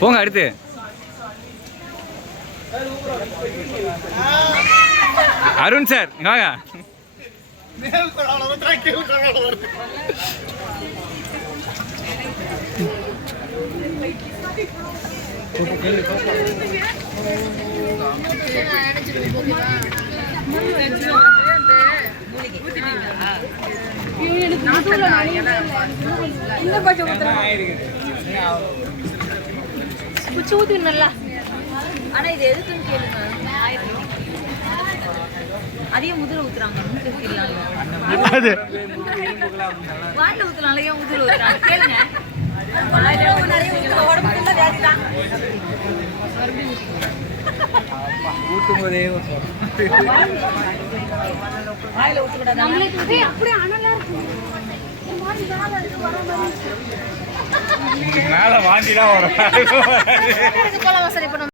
போங்க அடுத்து. அருண் சார் வாங்க. ஆனா இது எதுக்குன்னு கேளுங்க. அதையும் முதிர ஊத்துறாங்க. வாயில ஊத்துனால ஏன் முதிர ஊத்துறாங்க கேளுங்க. மேல வாங்கிதான் வரும்.